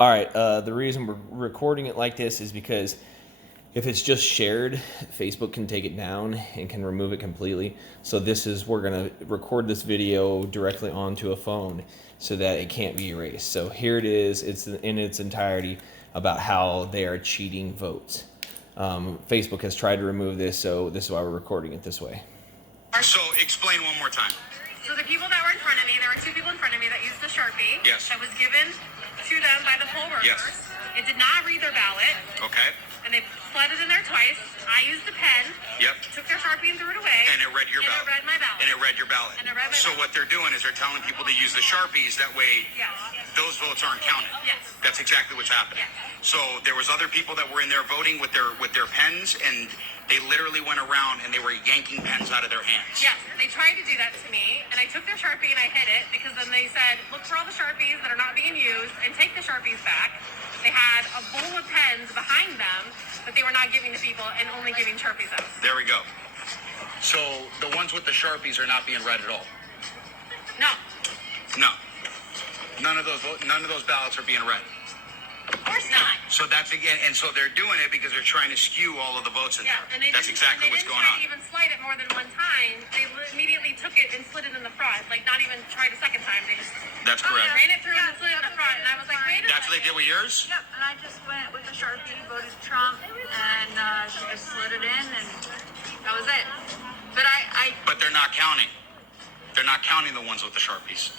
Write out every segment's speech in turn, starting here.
All right. The reason we're recording it like this is because if it's just shared, Facebook can take it down and can remove it completely. So we're gonna record this video directly onto a phone so that it can't be erased. So here it is. It's in its entirety about how they are cheating votes. Facebook has tried to remove this, so this is why we're recording it this way. So explain one more time. So the people that were in front of me, there were two people in front of me that used the Sharpie. Yes. That was given to them by the poll workers. Yes. It did not read their ballot. Okay. And they slid it in there twice. I used the pen. Yep. Took their Sharpie and threw it away. And it read your ballot. And it read my ballot. And it read your ballot. And it read my so ballot. what they're doing is they're telling people to use the Sharpies. That way, Yes. those votes aren't counted. Yes. That's exactly what's happening. Yes. So there was other people that were in there voting with their pens, and they literally went around and they were yanking pens out of their hands. Yes, they tried to do that to me, and I took their Sharpie and I hid it because then they said, look for all the Sharpies that are not being used and take the Sharpies back. They had a bowl of pens behind them that they were not giving to people and only giving Sharpies out. There we go. So the ones with the Sharpies are not being read at all. No, No. None of those ballots are being read. of course not. So that's again, and so they're doing it because they're trying to skew all of the votes in Yeah, there. and they That's exactly what's going They on. didn't try to even slide it more than one time. They immediately took it and slid it in the front. Like, not even tried a second time. They just That's correct. ran it through and slid it in the front. And I was like, wait a That's what they did second. with yours? Yep, and I just went with the Sharpie, voted Trump, and she just slid it in, and that was it. But I But they're not counting. They're not counting the ones with the Sharpies.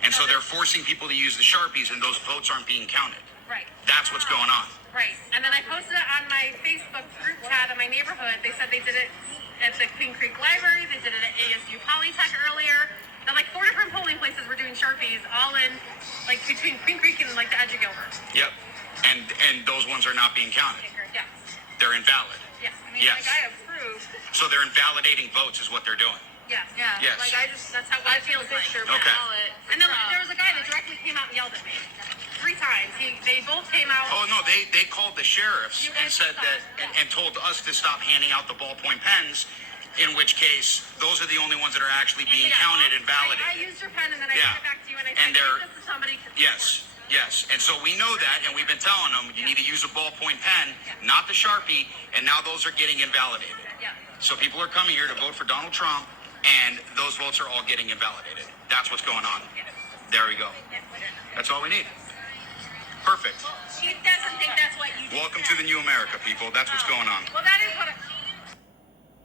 And so they're forcing people to use the Sharpies, and those votes aren't being counted. Right. That's what's going on. Right. And then I posted it on my Facebook group chat in my neighborhood. They said they did it at the Queen Creek Library. They did it at ASU Polytech earlier. And like 4 different polling places were doing Sharpies, all in like between Queen Creek and like the edge of Gilbert. Yep. And those ones are not being counted. Yes. They're invalid. Yes. I mean, Yes. like I approved. So they're invalidating votes is what they're doing. Yes. yeah, Yes. like I just That's how I it feels took a like. picture of Okay. my ballot. for And then Trump. there was a guy that directly came out and yelled at me 3 times. They both came out. Oh no, they called the sheriffs You and guys said saw that it, yeah. and told us to stop handing out the ballpoint pens, in which case those are the only ones that are actually being counted and I validated. used your pen and then I Yeah. sent it back to you and I And said, they're- give this to somebody. Yes, yes. And so we know that, and we've been telling them you need to use a ballpoint pen, not the Sharpie, and now those are getting invalidated. Yeah. So people are coming here to vote for Donald Trump, and those votes are all getting invalidated. That's what's going on. There we go. That's all we need. Perfect. He doesn't think that's what you do. Welcome to the new America, people. That's what's going on. Well, that is what